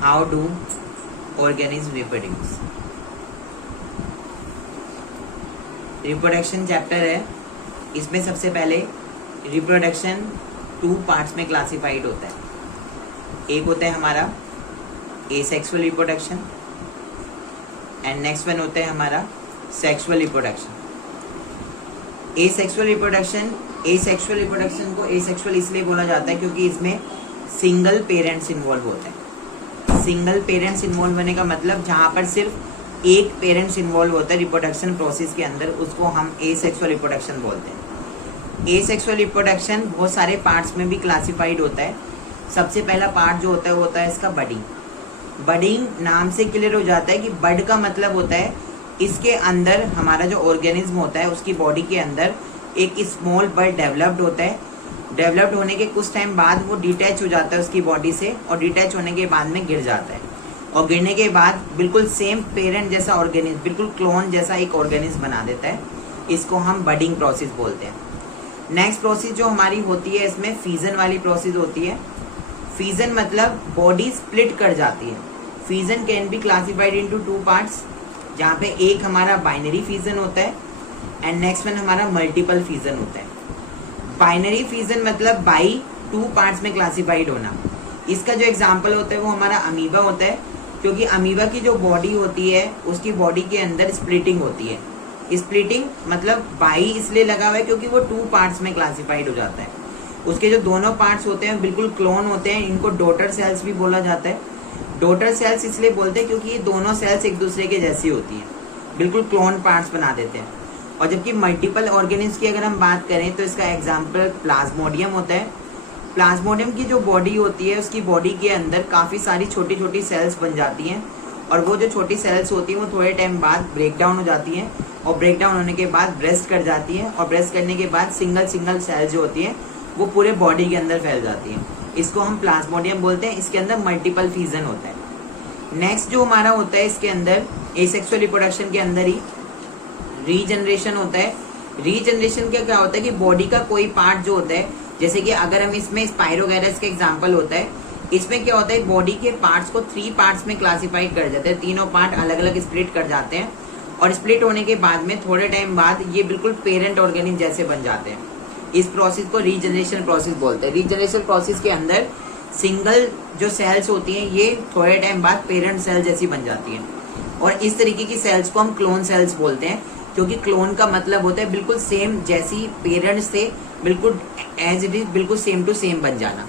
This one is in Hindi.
How do organism reproduce. Reproduction chapter है, इसमें सबसे पहले रिप्रोडक्शन 2 पार्ट्स में क्लासिफाइड होता है। एक होता है हमारा asexual reproduction and next one होता है हमारा सेक्सुअल रिप्रोडक्शन। एसेक्सुअल रिप्रोडक्शन को एसेक्सुअल इसलिए बोला जाता है क्योंकि इसमें सिंगल पेरेंट्स इन्वॉल्व होते हैं। सिंगल पेरेंट्स इन्वॉल्व होने का मतलब जहाँ पर सिर्फ एक पेरेंट्स इन्वॉल्व होता है रिप्रोडक्शन प्रोसेस के अंदर, उसको हम एसेक्सुअल रिप्रोडक्शन बोलते हैं। एसेक्सुअल रिप्रोडक्शन बहुत सारे पार्ट्स में भी क्लासिफाइड होता है। सबसे पहला पार्ट जो होता है वो होता है इसका बडिंग। बडिंग नाम से क्लियर हो जाता है कि बड का मतलब होता है इसके अंदर हमारा जो ऑर्गेनिज्म होता है उसकी बॉडी के अंदर एक स्मॉल बड डेवलप्ड होता है। डेवलप्ड होने के कुछ टाइम बाद वो डिटैच हो जाता है उसकी बॉडी से, और डिटैच होने के बाद में गिर जाता है, और गिरने के बाद बिल्कुल सेम पेरेंट जैसा ऑर्गेनिज्म, बिल्कुल क्लोन जैसा एक ऑर्गेनिज्म बना देता है। इसको हम बडिंग प्रोसेस बोलते हैं। नेक्स्ट प्रोसेस जो हमारी होती है इसमें फीजन वाली प्रोसेस होती है। फीजन मतलब बॉडी स्प्लिट कर जाती है। Fission can be classified into 2 parts, जहाँ पे एक हमारा बाइनरी फीजन होता है एंड नेक्स्ट वन हमारा मल्टीपल फीजन होता है। बाइनरी फीजन मतलब बाई 2 पार्ट्स में क्लासिफाइड होना। इसका जो एग्जांपल होता है वो हमारा अमीबा होता है, क्योंकि अमीबा की जो बॉडी होती है उसकी बॉडी के अंदर स्प्लिटिंग होती है। स्प्लिटिंग मतलब बाई इसलिए लगा हुआ है क्योंकि वो 2 पार्ट्स में क्लासिफाइड हो जाता है। उसके जो दोनों पार्ट्स होते हैं बिल्कुल क्लोन होते हैं। इनको डॉटर सेल्स भी बोला जाता है। डॉटर सेल्स इसलिए बोलते हैं क्योंकि ये दोनों सेल्स एक दूसरे के जैसी होती हैं, बिल्कुल क्लोन पार्ट्स बना देते हैं। और जबकि मल्टीपल ऑर्गेनिज्म की अगर हम बात करें तो इसका एग्जाम्पल प्लाज्मोडियम होता है। प्लाज्मोडियम की जो बॉडी होती है उसकी बॉडी के अंदर काफ़ी सारी छोटी छोटी सेल्स बन जाती हैं, और वो जो छोटी सेल्स होती हैं वो थोड़े टाइम बाद ब्रेक डाउन हो जाती हैं, और ब्रेक डाउन होने के बाद ब्रेस्ट कर जाती हैं, और ब्रेस्ट करने के बाद सिंगल सेल्स जो होती हैं वो पूरे बॉडी के अंदर फैल जाती हैं। इसको हम प्लाज्मोडियम बोलते हैं। इसके अंदर मल्टीपल फीजन होता है। नेक्स्ट जो हमारा होता है इसके अंदर एसेक्सुअल रिप्रोडक्शन के अंदर ही रीजनरेशन होता है। रीजनरेशन क्या होता है कि बॉडी का कोई पार्ट जो होता है, जैसे कि अगर हम इसमें स्पाइरोगैरस का एग्जांपल होता है, इसमें क्या होता है बॉडी के पार्ट्स को 3 पार्ट्स में क्लासिफाइड कर जाते हैं। तीनों पार्ट अलग अलग स्प्लिट कर जाते हैं, और स्प्लिट होने के बाद में थोड़े टाइम बाद ये बिल्कुल पेरेंट ऑर्गेनिज्म जैसे बन जाते हैं। इस प्रोसेस को रीजनरेशन प्रोसेस बोलते हैं। रीजनरेशन प्रोसेस के अंदर सिंगल जो सेल्स होती हैं ये थोड़े टाइम बाद पेरेंट सेल जैसी बन जाती हैं, और इस तरीके की सेल्स को हम क्लोन सेल्स बोलते हैं, क्योंकि क्लोन का मतलब होता है बिल्कुल सेम जैसी पेरेंट्स थे, बिल्कुल एज इट इज बिल्कुल सेम टू सेम बन जाना।